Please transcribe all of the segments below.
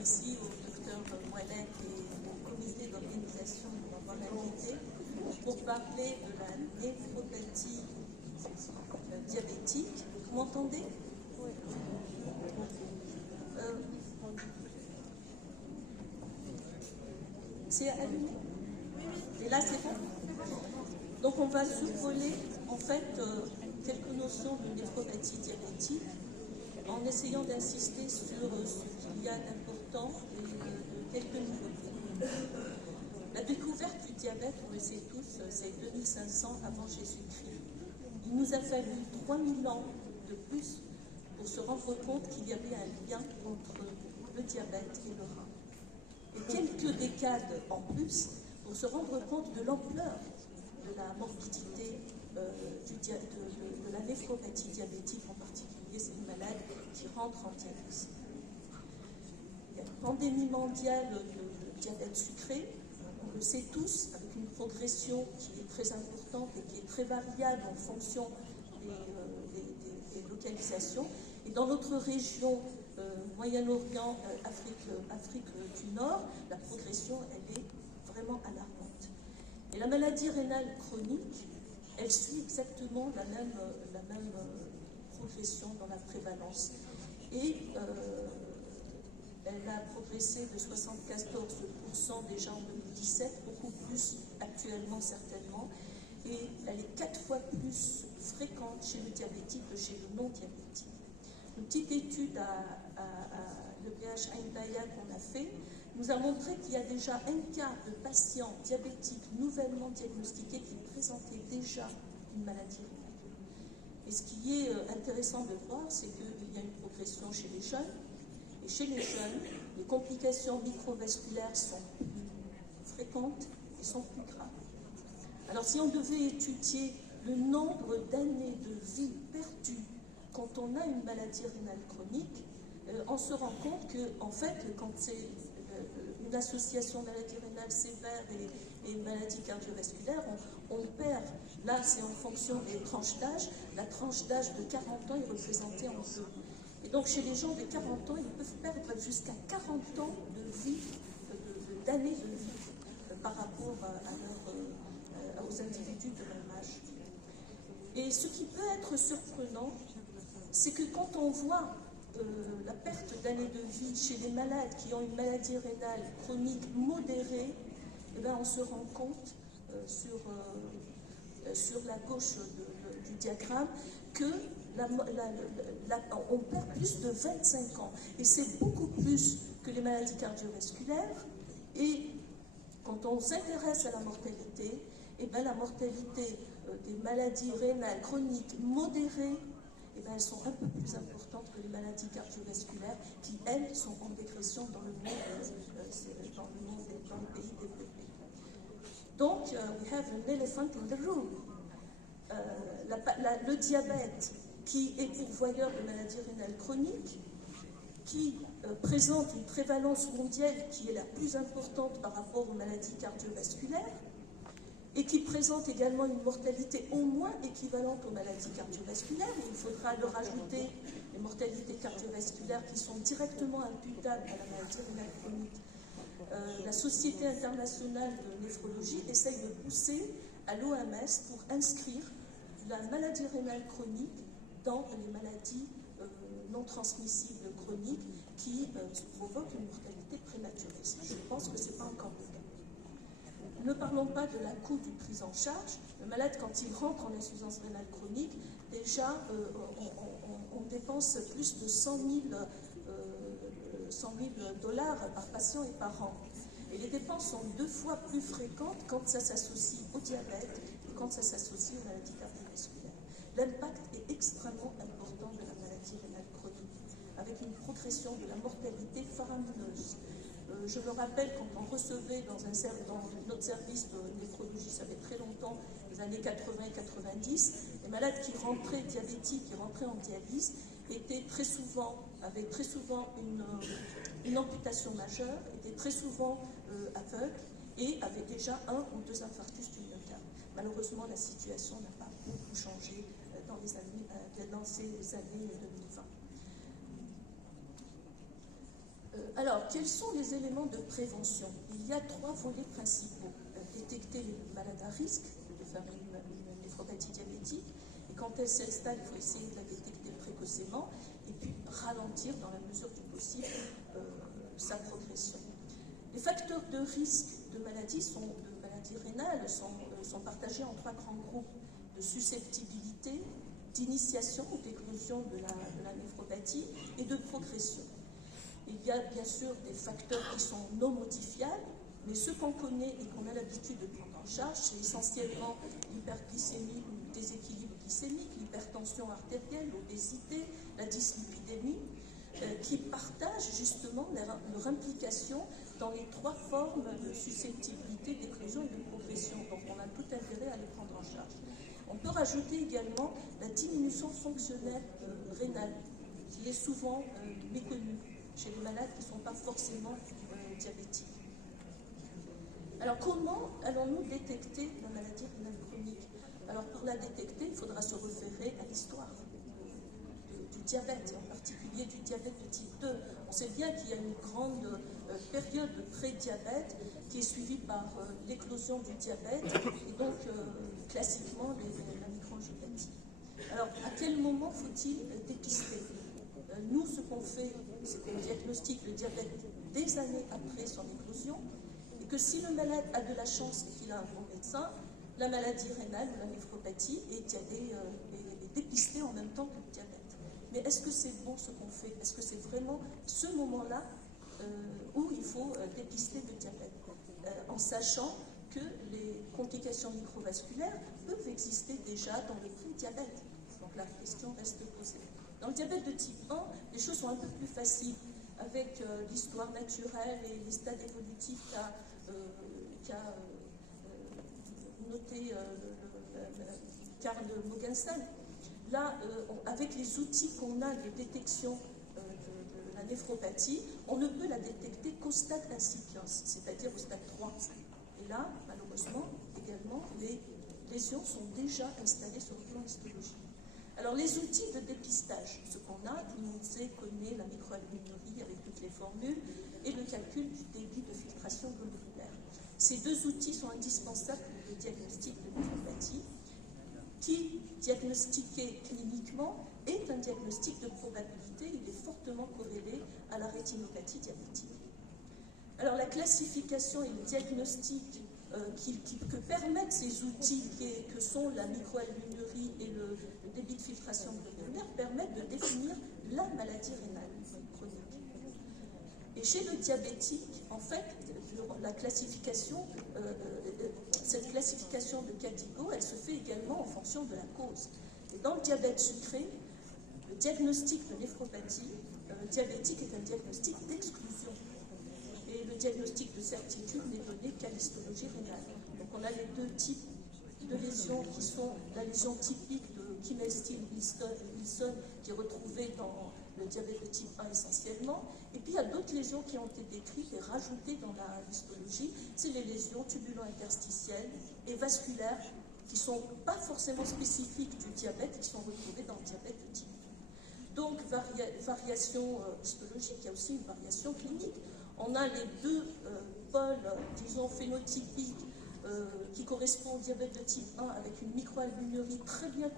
merci au docteur Moelec et au comité d'organisation de m'avoir invité pour parler de la néphropathie diabétique. Vous m'entendez? Oui. C'est allumé? Et là, c'est bon? Donc, on va survoler, en fait, quelques notions de néphropathie diabétique en essayant d'insister sur ce qu'il y a d'important et de quelques nouveautés. La découverte du diabète, on le sait tous, c'est 2500 avant Jésus-Christ. Il nous a fallu 3000 ans de plus pour se rendre compte qu'il y avait un lien entre le diabète et le rein. Et quelques décades en plus pour se rendre compte de l'ampleur de la morbidité de la néphropathie diabétique en particulier. C'est une maladie qui rentre en dialyse. Il y a une pandémie mondiale de diabète sucré, on le sait tous, avec une progression qui est très importante et qui est très variable en fonction des localisations. Et dans notre région, Moyen-Orient, Afrique du Nord, la progression, elle est vraiment alarmante. Et la maladie rénale chronique, elle suit exactement la même progression dans la prévalence. Et elle a progressé de 74% déjà en 2017, beaucoup plus actuellement certainement, et elle est 4 fois plus fréquente chez le diabétique que chez le non-diabétique. Une petite étude à l'EPH Aïn-Daya qu'on a fait nous a montré qu'il y a déjà un quart de patients diabétiques nouvellement diagnostiqués qui présentaient déjà une maladie rénale. Et ce qui est intéressant de voir, c'est qu'il y a une progression chez les jeunes. Et chez les jeunes, les complications microvasculaires sont plus fréquentes et sont plus graves. Alors si on devait étudier le nombre d'années de vie perdues quand on a une maladie rénale chronique, on se rend compte que, en fait, quand c'est une association maladie rénale sévère et une maladie cardiovasculaire, on perd, là c'est en fonction des tranches d'âge, la tranche d'âge de 40 ans est représentée en bleu. Et donc chez les gens de 40 ans, ils peuvent perdre jusqu'à 40 ans de vie, d'années de vie par rapport aux individus de même âge. Et ce qui peut être surprenant, c'est que quand on voit la perte d'années de vie chez les malades qui ont une maladie rénale chronique modérée, eh bien, on se rend compte sur la gauche du diagramme que on perd plus de 25 ans. Et c'est beaucoup plus que les maladies cardiovasculaires. Et quand on s'intéresse à la mortalité, eh bien, la mortalité des maladies rénales chroniques modérées, eh bien, elles sont un peu plus importantes que les maladies cardiovasculaires qui, elles, sont en décression dans le monde, dans les pays développés. Donc, we have an elephant in the room. Le diabète, qui est pourvoyeur de maladies rénales chroniques, qui présente une prévalence mondiale qui est la plus importante par rapport aux maladies cardiovasculaires, et qui présente également une mortalité au moins équivalente aux maladies cardiovasculaires. Il faudra leur ajouter les mortalités cardiovasculaires qui sont directement imputables à la maladie rénale chronique. La Société internationale de néphrologie essaye de pousser à l'OMS pour inscrire la maladie rénale chronique dans les maladies non transmissibles chroniques qui provoquent une mortalité prématurée. Je pense que ce n'est pas encore le cas. Ne parlons pas de la coût du prise en charge. Le malade, quand il rentre en insuffisance rénale chronique, déjà, on dépense plus de 100 000 $ par patient et par an. Et les dépenses sont 2 fois plus fréquentes quand ça s'associe au diabète et quand ça s'associe aux maladies cardiovasculaires. L'impact est extrêmement important de la maladie rénale chronique, avec une progression de la mortalité faramineuse. Je me rappelle quand on recevait dans notre service de néphrologie, ça fait très longtemps, les années 80 et 90, les malades qui rentraient diabétiques, qui rentraient en dialyse, avaient très souvent une amputation majeure, étaient très souvent aveugles et avaient déjà 1 ou 2 infarctus du myocarde. Malheureusement, la situation n'a pas beaucoup changé dans ces années 2020. Alors, quels sont les éléments de prévention? Il y a 3 volets principaux. Détecter les malades à risque de faire une néphropathie diabétique, et quand elle s'installe, il faut essayer de la détecter précocement, et puis ralentir dans la mesure du possible sa progression. Les facteurs de risque de maladie rénale sont partagés en 3 grands groupes: de susceptibilité, d'initiation ou d'éclosion de la néphropathie et de progression. Il y a bien sûr des facteurs qui sont non modifiables, mais ceux qu'on connaît et qu'on a l'habitude de prendre en charge, c'est essentiellement l'hyperglycémie ou le déséquilibre glycémique, l'hypertension artérielle, l'obésité, la dyslipidémie, qui partagent justement leur implication dans les 3 formes de susceptibilité, d'éclosion et de progression. Donc on a tout intérêt à les prendre en charge. On peut rajouter également la diminution fonctionnelle rénale, qui est souvent méconnue chez les malades qui ne sont pas forcément diabétiques. Alors comment allons-nous détecter la maladie rénale chronique? Alors pour la détecter, il faudra se référer à l'histoire du diabète, en particulier du diabète de type 2. On sait bien qu'il y a une grande période de pré-diabète qui est suivie par l'éclosion du diabète et donc classiquement la microangiopathie. Alors à quel moment faut-il dépister? Nous, ce qu'on fait, c'est qu'on diagnostique le diabète des années après son éclosion, et que si le malade a de la chance et qu'il a un bon médecin, la maladie rénale ou la néphropathie est dépistée en même temps que le diabète. Mais est-ce que c'est bon ce qu'on fait? Est-ce que c'est vraiment ce moment-là où il faut dépister le diabète, en sachant que les complications microvasculaires peuvent exister déjà dans le pré-diabète? Donc la question reste posée. Dans le diabète de type 1, les choses sont un peu plus faciles, avec l'histoire naturelle et les stades évolutifs qu'a noté Karl Mogensen. Là, avec les outils qu'on a de détection de la néphropathie, on ne peut la détecter qu'au stade incipiens, c'est-à-dire au stade 3. Et là, malheureusement, également, les lésions sont déjà installées sur le plan histologique. Alors, les outils de dépistage, ce qu'on a, tout le monde connaît la microalbuminurie avec toutes les formules et le calcul du débit de filtration globulaire. Ces 2 outils sont indispensables pour le diagnostic de néphropathie, qui, diagnostiqué cliniquement, est un diagnostic de probabilité. Il est fortement corrélé à la rétinopathie diabétique. Alors, la classification et le diagnostic que permettent ces outils que sont la microalbuminurie et le débit de filtration globulaire permettent de définir la maladie rénale chronique. Et chez le diabétique, en fait, la classification, cette classification de Katigo, elle se fait également en fonction de la cause. Et dans le diabète sucré, le diagnostic de néphropathie diabétique est un diagnostic d'exclusion. Et le diagnostic de certitude n'est donné qu'à l'histologie rénale. Donc on a les 2 types de lésions qui sont la lésion typique de Kimmel-Steel-Wilson qui est retrouvée dans le diabète de type 1 essentiellement. Et puis il y a d'autres lésions qui ont été décrites et rajoutées dans la histologie. C'est les lésions tubulo-interstitielles et vasculaires qui ne sont pas forcément spécifiques du diabète, qui sont retrouvées dans le diabète de type 2. Donc variation histologique, il y a aussi une variation clinique. On a les 2 pôles, disons, phénotypiques qui correspondent au diabète de type 1 avec une microalbuminurie très bien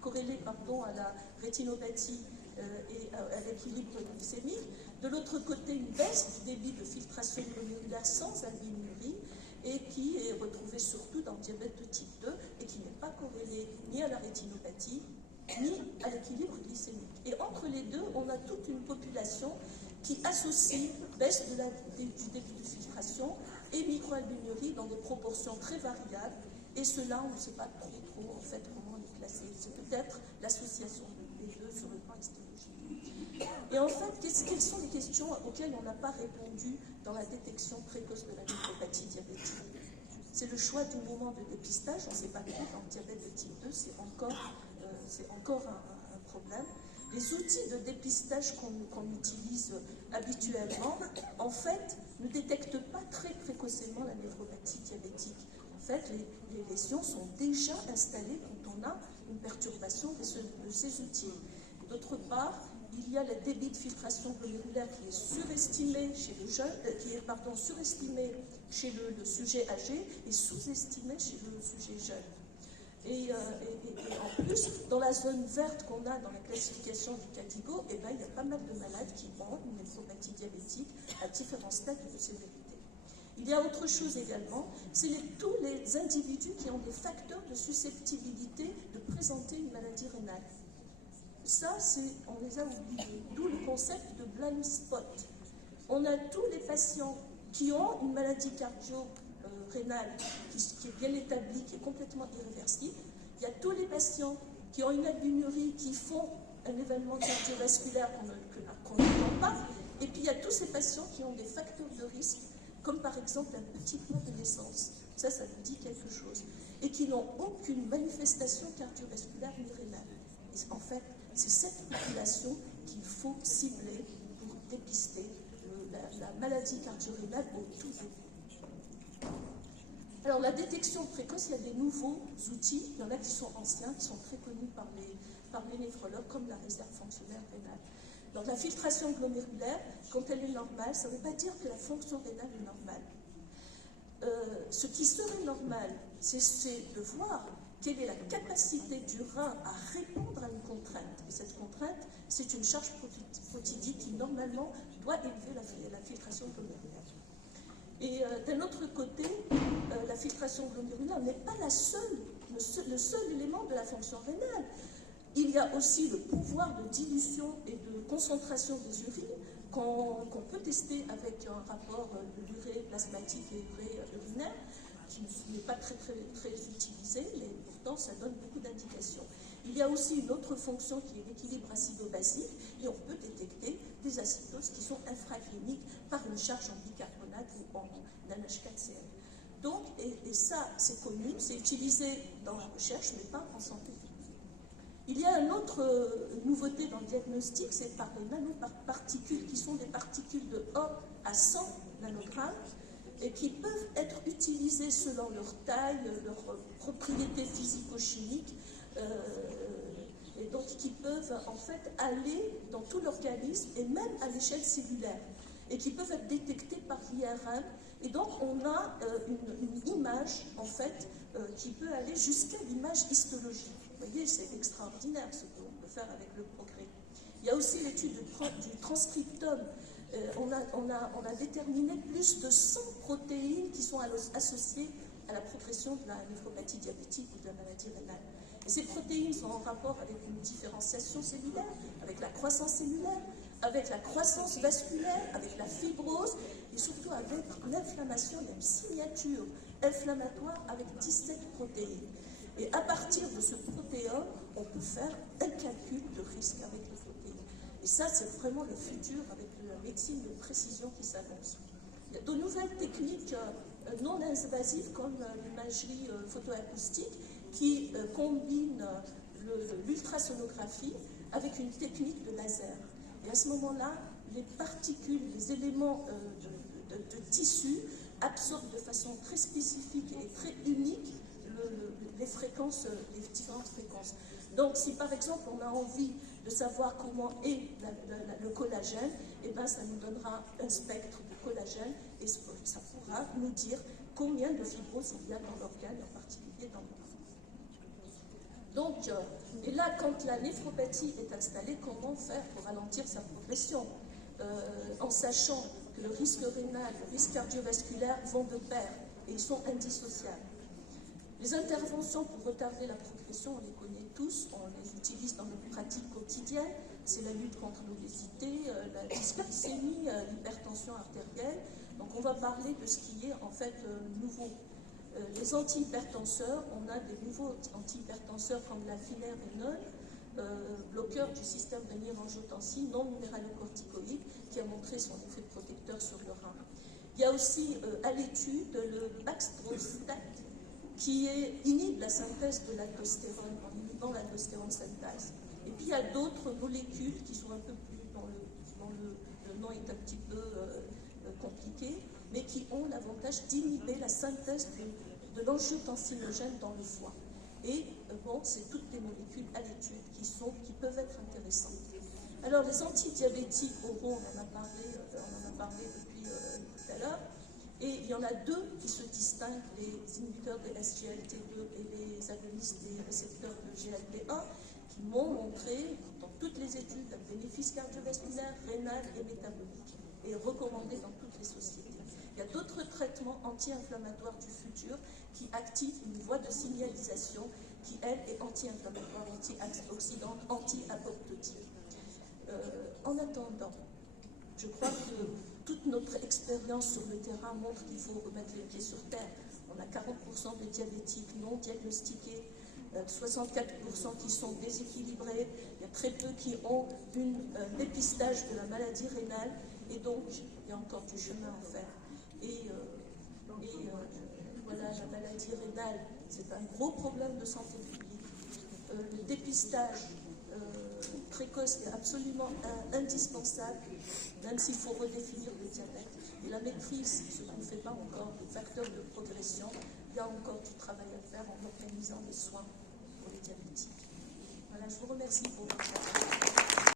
corrélée à la rétinopathie et à l'équilibre glycémique. De l'autre côté, une baisse du débit de filtration globulaire sans albuminurie et qui est retrouvée surtout dans le diabète de type 2 et qui n'est pas corrélée ni à la rétinopathie ni à l'équilibre glycémique. Et entre les deux, on a toute une population qui associe baisse du débit de filtration et microalbuminurie dans des proportions très variables. Et cela, on ne sait pas trop en fait comment les classer. C'est peut-être l'association des 2 sur le plan histologique. Et en fait, quelles sont les questions auxquelles on n'a pas répondu dans la détection précoce de la néphropathie diabétique? C'est le choix du moment de dépistage. On ne sait pas trop. Dans le diabète de type 2, c'est encore un problème. Les outils de dépistage qu'on utilise habituellement, en fait, ne détectent pas très précocement la néphropathie diabétique. En fait, les lésions sont déjà installées quand on a une perturbation de ces outils. D'autre part, il y a le débit de filtration glomérulaire qui est surestimé chez le jeune, surestimé chez le sujet âgé et sous-estimé chez le sujet jeune. Et en plus, dans la zone verte qu'on a dans la classification du CADIGO, il y a pas mal de malades qui ont une néphropathie diabétique à différents stades de sévérité. Il y a autre chose également, c'est tous les individus qui ont des facteurs de susceptibilité de présenter une maladie rénale. Ça, on les a oubliés, d'où le concept de blind spot. On a tous les patients qui ont une maladie cardio-rénale qui est bien établie, qui est complètement irréversible. Il y a tous les patients qui ont une albuminurie, qui font un événement cardiovasculaire qu'on n'entend pas. Et puis il y a tous ces patients qui ont des facteurs de risque, comme par exemple un petit point de naissance. Ça vous dit quelque chose. Et qui n'ont aucune manifestation cardiovasculaire ni rénale. Et en fait, c'est cette population qu'il faut cibler pour dépister la maladie cardio-rénale au tout début. Alors, la détection précoce, il y a des nouveaux outils. Il y en a qui sont anciens, qui sont très connus par les néphrologues, comme la réserve fonctionnaire rénale. Donc, la filtration glomérulaire, quand elle est normale, ça ne veut pas dire que la fonction rénale est normale. Ce qui serait normal, c'est de voir quelle est la capacité du rein à répondre à une contrainte. Et cette contrainte, c'est une charge protidique qui, normalement, doit élever la filtration glomérulaire. Et d'un autre côté, la filtration glomérulaire n'est pas le seul élément de la fonction rénale. Il y a aussi le pouvoir de dilution et de concentration des urines qu'on peut tester avec un rapport de l'urée plasmatique et l'urée urinaire, qui n'est pas très utilisé, mais pourtant ça donne beaucoup d'indications. Il y a aussi une autre fonction qui est l'équilibre acido-basique, et on peut détecter des acidoses qui sont infracliniques par une charge en bicarbonate ou en NH4Cl. Donc, et ça, c'est connu, c'est utilisé dans la recherche, mais pas en santé publique. Il y a une autre nouveauté dans le diagnostic, c'est par les nanoparticules, qui sont des particules de 1 à 100 nanogrammes, et qui peuvent être utilisées selon leur taille, leurs propriétés physico-chimiques, et donc qui peuvent en fait aller dans tout l'organisme et même à l'échelle cellulaire, et qui peuvent être détectées par l'IRM. Et donc on a une image en fait qui peut aller jusqu'à l'image histologique. Vous voyez, c'est extraordinaire ce qu'on peut faire avec le progrès. Il y a aussi l'étude du transcriptome. On a déterminé plus de 100 protéines qui sont associées à la progression de la néphropathie diabétique ou de la maladie rénale. Et ces protéines sont en rapport avec une différenciation cellulaire, avec la croissance cellulaire, avec la croissance vasculaire, avec la fibrose, et surtout avec l'inflammation. Il y a une signature inflammatoire avec 17 protéines. Et à partir de ce protéome, on peut faire un calcul de risque avec les protéines. Et ça, c'est vraiment le futur avec la médecine de précision qui s'annonce. Il y a de nouvelles techniques non invasives comme l'imagerie photoacoustique qui combine l'ultrasonographie avec une technique de laser. Et à ce moment-là, les particules, les éléments de tissu absorbent de façon très spécifique et très unique les fréquences, les différentes fréquences. Donc, si par exemple on a envie de savoir comment est le collagène, eh ben, ça nous donnera un spectre de collagène et ça pourra nous dire combien de fibrose il y a dans l'organe, en particulier dans le Donc, et là, quand la néphropathie est installée, comment faire pour ralentir sa progression en sachant que le risque rénal, le risque cardiovasculaire vont de pair et ils sont indissociables. Les interventions pour retarder la progression, on les connaît tous, on les utilise dans notre pratique quotidienne. C'est la lutte contre l'obésité, la dysglycémie, l'hypertension artérielle. Donc on va parler de ce qui est en fait nouveau. Les antihypertenseurs, on a des nouveaux antihypertenseurs comme la finérenone, bloqueur du système rénine-angiotensine non minéralocorticoïde, qui a montré son effet protecteur sur le rein. Il y a aussi à l'étude le baxdrostat, qui inhibe la synthèse de l'aldostérone, en inhibant l'aldostérone synthase. Et puis il y a d'autres molécules qui sont un peu plus, le nom est un petit peu compliqué, mais qui ont l'avantage d'inhiber la synthèse de l'angiotensinogène dans le foie. Et bon, c'est toutes les molécules à l'étude qui peuvent être intéressantes. Alors, les antidiabétiques, on en a parlé depuis tout à l'heure, et il y en a deux qui se distinguent, les inhibiteurs de SGLT2 et les agonistes des récepteurs de GLP1, qui m'ont montré, dans toutes les études, un bénéfice cardiovasculaire, rénal et métabolique, et recommandé dans toutes les sociétés. Il y a d'autres traitements anti-inflammatoires du futur qui activent une voie de signalisation qui, elle, est anti-inflammatoire, anti-oxydante, anti-apoptotique. En attendant, je crois que toute notre expérience sur le terrain montre qu'il faut remettre les pieds sur terre. On a 40% de diabétiques non diagnostiqués, 64% qui sont déséquilibrés, il y a très peu qui ont un dépistage de la maladie rénale, et donc il y a encore du chemin à faire. Voilà, la maladie rénale, c'est un gros problème de santé publique. Le dépistage précoce est absolument indispensable, même s'il faut redéfinir le diabète. Et la maîtrise, ce qu'on ne fait pas encore, des facteurs de progression, il y a encore du travail à faire en organisant les soins pour les diabétiques. Voilà, je vous remercie pour votre attention.